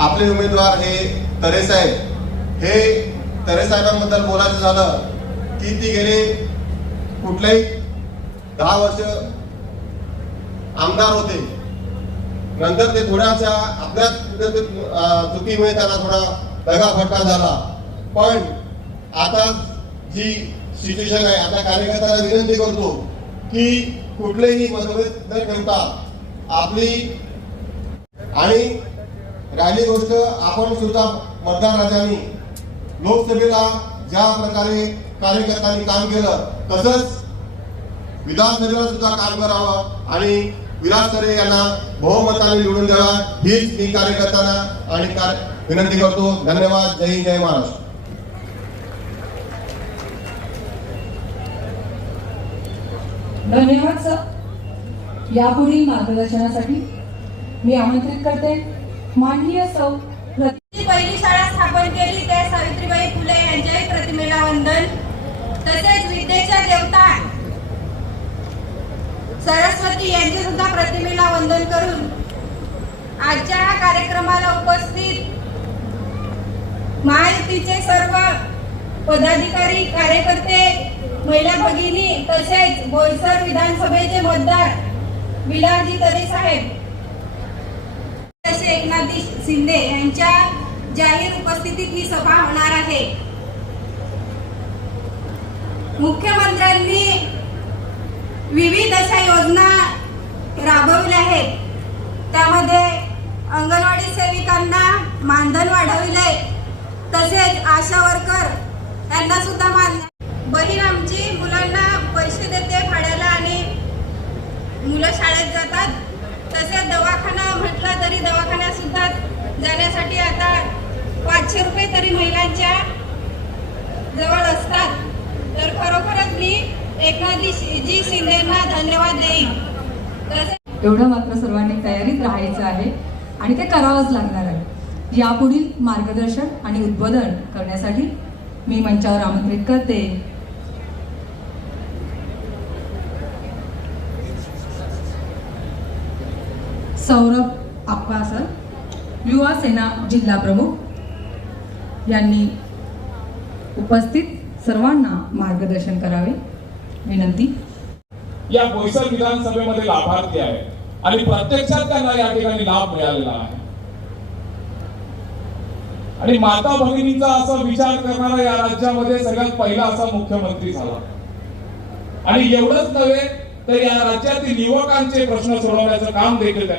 आपले उमेदवार हे तरे साहेब. हे तरे साहेबांबद्दल बोलायचं झालं की ती गेले कुठलेही दहा वर्ष आमदार होते. नंतर ते थोड्याशा आपल्या चुकीमुळे त्यांना थोडा दगा फटका झाला. पण आता जी सिच्युएशन आहे आता कार्यकर्त्यांना विनंती करतो की कुठलेही मतभेद न ठेवता आपली आणि राहिली गोष्ट आपण सुद्धा मतदार राजांनी लोकसभेला ज्या प्रकारे कार्यकर्त्यांनी काम केलं तसंच विधानसभेला सुद्धा काम करावं आणि विराट सरे यांना बहुमताने निवडून द्यावा हीच मी कार्यकर्त्यांना आणि कार्य- विनंती करतो. धन्यवाद. जय हिंद जय महाराष्ट्र. धन्यवाद सर. यापुढील मार्गदर्शनासाठी मी आमंत्रित करते. माननीय सौ पहिली शाळा स्थापन केली त्या सावित्रीबाई फुले यांच्याही प्रतिमेला वंदन. तसेच विद्येच्या देवता सरस्वती यांच्या सुद्धा प्रतिमेला वंदन करून आजच्या या कार्यक्रमाला उपस्थित महायुतीचे सर्व पदाधिकारी कार्यकर्ते महिला भगिनी तसेच बोईसर विधानसभेचे मतदार विलाजी तरे साहेब एकनाथ शिंदे यांच्या जाहीर उपस्थितीत ही सभा होणार आहे. मुख्यमंत्र्यांनी विविध अशा योजना राबवल्या आहेत. त्यामध्ये अंगणवाडी सेविकांना मानधन वाढविले तसेच आशा वर्कर यांना सुद्धा मान बहीण आमची मुलांना पैसे देते भाड्याला आणि मुलं शाळेत जातात. तसेच दवाखाना म्हटला तरी दवाखान्यात सुद्धा जाण्यासाठी आता पाचशे रुपये तरी महिलांच्या जवळ असतात. तर खरोखरच मी एकनाथी जी शिंदेना धन्यवाद देईन. तसेच एवढं मात्र सर्वांनी तयारीत राहायचं आहे आणि ते करावंच लागणार आहे. यापुढील मार्गदर्शन आणि उद्बोधन करण्यासाठी मी मंचावर आमंत्रित करते. सौरभ आप्पा सर युवा सेना जिल्हा प्रमुख यांनी उपस्थित सर्वांना मार्गदर्शन करावे. विनंती. या बोईसर विधानसभेमध्ये लाभार्थी आहे आणि प्रत्यक्षात त्यांना या ठिकाणी लाभ मिळालेला आहे. आणि माता भगिनीचा असा विचार करणारा या राज्यामध्ये सगळ्यात पहिला असा मुख्यमंत्री झाला. आणि एवढंच नव्हे तर या राज्यातील युवकांचे प्रश्न सोडवण्याचं काम देखील